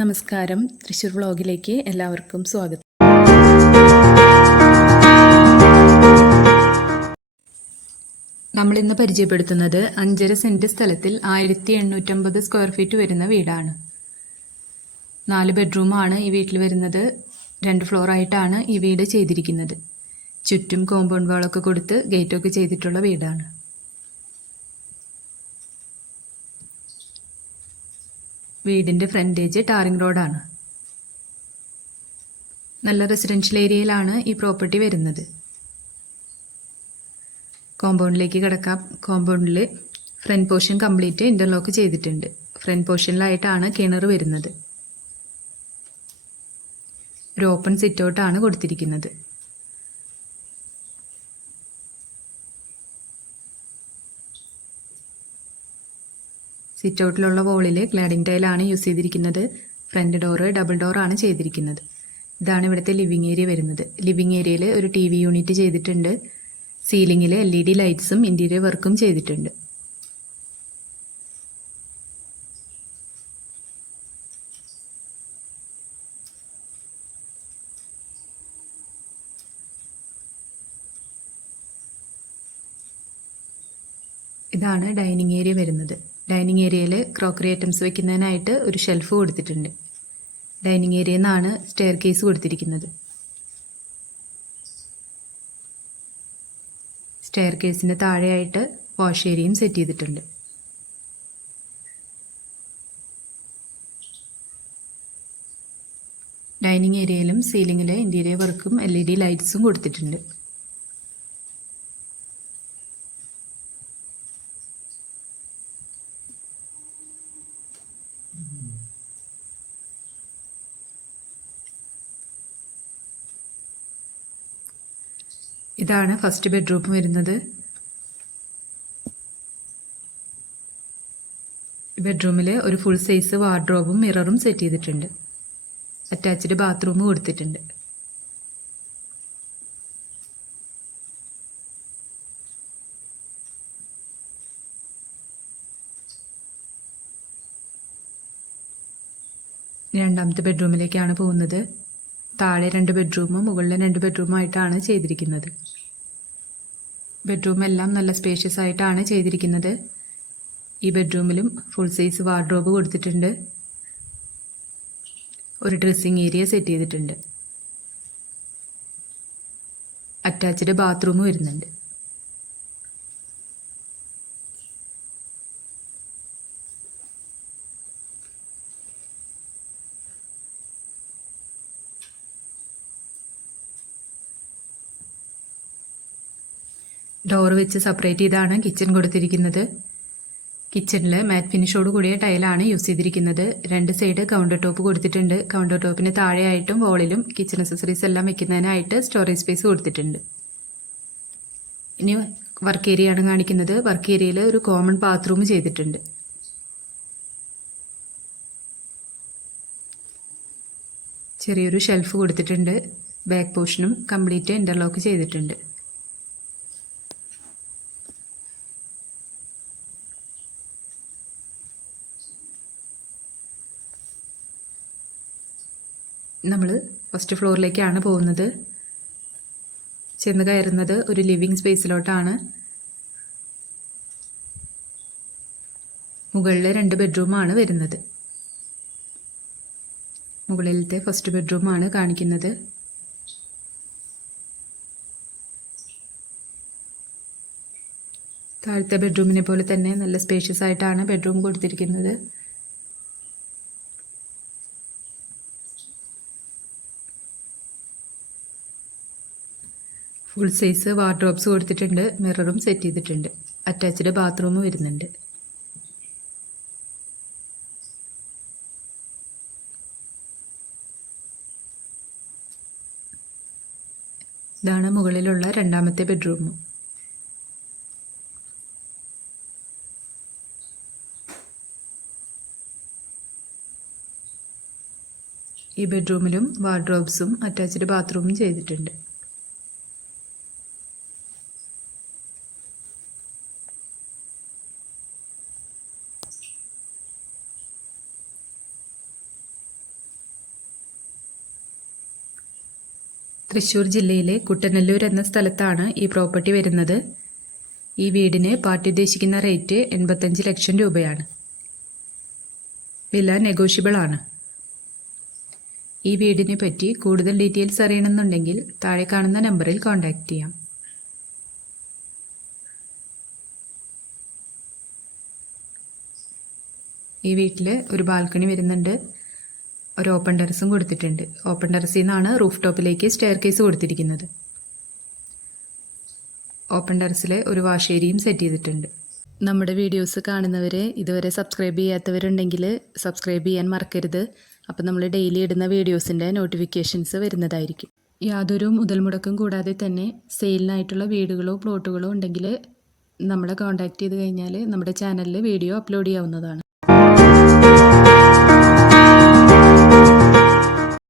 നമസ്കാരം. തൃശ്ശൂർ വ്ളോഗിലേക്ക് എല്ലാവർക്കും സ്വാഗതം. നമ്മൾ ഇന്ന് പരിചയപ്പെടുത്തുന്നത് അഞ്ചര സെന്റ് സ്ഥലത്തിൽ ആയിരത്തി എണ്ണൂറ്റമ്പത് സ്ക്വയർ ഫീറ്റ് വരുന്ന വീടാണ്. നാല് ബെഡ്റൂമാണ് ഈ വീട്ടിൽ വരുന്നത്. രണ്ട് ഫ്ലോർ ആയിട്ടാണ് ഈ വീട് ചെയ്തിരിക്കുന്നത്. ചുറ്റും കോമ്പൗണ്ട് വാളൊക്കെ കൊടുത്ത് ഗേറ്റൊക്കെ ചെയ്തിട്ടുള്ള വീടാണ്. വീടിന്റെ ഫ്രണ്ടേജ് ടാറിംഗ് റോഡാണ്. നല്ല റെസിഡൻഷ്യൽ ഏരിയയിലാണ് ഈ പ്രോപ്പർട്ടി വരുന്നത്. കോമ്പൗണ്ടിലേക്ക് കിടക്കാം. കോമ്പൗണ്ടിൽ ഫ്രണ്ട് പോർഷൻ കംപ്ലീറ്റ് ഇന്റർലോക്ക് ചെയ്തിട്ടുണ്ട്. ഫ്രണ്ട് പോർഷനിലായിട്ടാണ് കിണർ വരുന്നത്. ഒരു ഓപ്പൺ സിറ്റ് ഔട്ടാണ് കൊടുത്തിരിക്കുന്നത്. സിറ്റ് ഔട്ടിലുള്ള വോളിൽ ഗ്ലാഡിംഗ് ടൈലാണ് യൂസ് ചെയ്തിരിക്കുന്നത്. ഫ്രണ്ട് ഡോറ് ഡബിൾ ഡോറാണ് ചെയ്തിരിക്കുന്നത്. ഇതാണ് ഇവിടുത്തെ ലിവിങ് ഏരിയ വരുന്നത്. ലിവിങ് ഏരിയയിൽ ഒരു ടി വി യൂണിറ്റ് ചെയ്തിട്ടുണ്ട്. സീലിംഗിൽ എൽ ഇ ഡി ലൈറ്റ്സും ഇന്റീരിയർ വർക്കും ചെയ്തിട്ടുണ്ട്. ഇതാണ് ഡൈനിങ് ഏരിയ വരുന്നത്. ഡൈനിങ് ഏരിയയിൽ ക്രോക്കറി ഐറ്റംസ് വെക്കുന്നതിനായിട്ട് ഒരു ഷെൽഫ് കൊടുത്തിട്ടുണ്ട്. ഡൈനിങ് ഏരിയയിൽ നിന്നാണ് സ്റ്റെയർ കേസ് കൊടുത്തിരിക്കുന്നത്. സ്റ്റെയർ കേസിന് താഴെയായിട്ട് വാഷ് ഏരിയയും സെറ്റ് ചെയ്തിട്ടുണ്ട്. ഡൈനിങ് ഏരിയയിലും സീലിങ്ങിലെ ഇന്റീരിയർ വർക്കും എൽ ഇ ഡി ലൈറ്റ്സും കൊടുത്തിട്ടുണ്ട്. ഇതാണ് ഫസ്റ്റ് ബെഡ്റൂം വരുന്നത്. ബെഡ്റൂമിൽ ഒരു ഫുൾ സൈസ് വാർഡ്രോബും മിററും സെറ്റ് ചെയ്തിട്ടുണ്ട്. അറ്റാച്ച്ഡ് ബാത്റൂം കൊടുത്തിട്ടുണ്ട് രണ്ടാമത്തെ ബെഡ്റൂമിലേക്കാണ് പോകുന്നത്. താഴെ രണ്ട് ബെഡ്റൂമും മുകളിലെ രണ്ട് ബെഡ്റൂമായിട്ടാണ് ചെയ്തിരിക്കുന്നത്. ബെഡ്റൂം എല്ലാം നല്ല സ്പേഷ്യസ് ആയിട്ടാണ് ചെയ്തിരിക്കുന്നത്. ഈ ബെഡ്റൂമിലും ഫുൾ സൈസ് വാർഡ്രോബ് കൊടുത്തിട്ടുണ്ട്. ഒരു ഡ്രസ്സിംഗ് ഏരിയ സെറ്റ് ചെയ്തിട്ടുണ്ട്. അറ്റാച്ച്ഡ് ബാത്റൂം വരുന്നുണ്ട്. ഡോർ വെച്ച് സെപ്പറേറ്റ് ചെയ്താണ് കിച്ചൺ കൊടുത്തിരിക്കുന്നത്. കിച്ചണിൽ മാറ്റ് ഫിനിഷോട് കൂടിയ ടൈലാണ് യൂസ് ചെയ്തിരിക്കുന്നത്. രണ്ട് സൈഡ് കൗണ്ടർ ടോപ്പ് കൊടുത്തിട്ടുണ്ട്. കൗണ്ടർ ടോപ്പിന് താഴെയായിട്ടും വോളിലും കിച്ചൺ അക്സസറീസ് എല്ലാം വെക്കുന്നതിനായിട്ട് സ്റ്റോറേജ് സ്പേസ് കൊടുത്തിട്ടുണ്ട്. ഇനി വർക്ക് ഏരിയ ആണ് കാണിക്കുന്നത്. വർക്ക് ഏരിയയിൽ ഒരു കോമൺ ബാത്റൂം ചെയ്തിട്ടുണ്ട്. ചെറിയൊരു ഷെൽഫ് കൊടുത്തിട്ടുണ്ട്. ബാക്ക് പോർഷനും കംപ്ലീറ്റ് ഇന്റർലോക്ക് ചെയ്തിട്ടുണ്ട്. നമ്മൾ ഫസ്റ്റ് ഫ്ലോറിലേക്കാണ് പോകുന്നത്. ചെന്ന് കയറുന്നത് ഒരു ലിവിങ് സ്പേസിലോട്ടാണ് മുകളിലെ രണ്ട് ബെഡ്റൂമാണ് വരുന്നത്. മുകളിലത്തെ ഫസ്റ്റ് ബെഡ്റൂമാണ് കാണിക്കുന്നത്. താഴത്തെ ബെഡ്റൂമിനെ പോലെ തന്നെ നല്ല സ്പേഷ്യസ് ആയിട്ടാണ് ബെഡ്റൂം കൊടുത്തിരിക്കുന്നത്. ഫുൾ സൈസ് വാർഡ്രോബ്സ് കൊടുത്തിട്ടുണ്ട്. മിററും സെറ്റ് ചെയ്തിട്ടുണ്ട്. അറ്റാച്ച്ഡ് ബാത്റൂമും വരുന്നുണ്ട്. ഇതാണ് മുകളിലുള്ള രണ്ടാമത്തെ ബെഡ്റൂം ഈ ബെഡ്റൂമിലും വാർഡ്രോബ്സും അറ്റാച്ച്ഡ് ബാത്റൂമും ചെയ്തിട്ടുണ്ട്. തൃശ്ശൂർ ജില്ലയിലെ കുട്ടനല്ലൂർ എന്ന സ്ഥലത്താണ് ഈ പ്രോപ്പർട്ടി വരുന്നത്. ഈ വീടിന് പാർട്ടി ഉദ്ദേശിക്കുന്ന റേറ്റ് എൺപത്തഞ്ച് ലക്ഷം രൂപയാണ്. വില നെഗോഷ്യബിൾ ആണ്. ഈ വീടിനെ പറ്റി കൂടുതൽ ഡീറ്റെയിൽസ് അറിയണമെന്നുണ്ടെങ്കിൽ താഴെ കാണുന്ന നമ്പറിൽ കോൺടാക്റ്റ് ചെയ്യാം. ഈ വീട്ടിൽ ഒരു ബാൽക്കണി വരുന്നുണ്ട്. ഒരു ഓപ്പൺ ടെറസും കൊടുത്തിട്ടുണ്ട്. ഓപ്പൺ ടെറസിൽ നിന്നാണ് റൂഫ് ടോപ്പിലേക്ക് സ്റ്റെയർ കേസ് കൊടുത്തിരിക്കുന്നത് ഓപ്പൺ ടെറസിൽ ഒരു വാഷേരിയും സെറ്റ് ചെയ്തിട്ടുണ്ട്. നമ്മുടെ വീഡിയോസ് കാണുന്നവരെ ഇതുവരെ സബ്സ്ക്രൈബ് ചെയ്യാത്തവരുണ്ടെങ്കിൽ സബ്സ്ക്രൈബ് ചെയ്യാൻ മറക്കരുത്. അപ്പം നമ്മൾ ഡെയിലി ഇടുന്ന വീഡിയോസിന്റെ നോട്ടിഫിക്കേഷൻസ് വരുന്നതായിരിക്കും. യാതൊരു മുതൽ മുടക്കും കൂടാതെ തന്നെ സെയിലിനായിട്ടുള്ള വീടുകളോ പ്ലോട്ടുകളോ ഉണ്ടെങ്കിൽ നമ്മളെ കോൺടാക്റ്റ് ചെയ്ത് കഴിഞ്ഞാൽ നമ്മുടെ ചാനലിൽ വീഡിയോ അപ്ലോഡ് ചെയ്യാവുന്നതാണ്.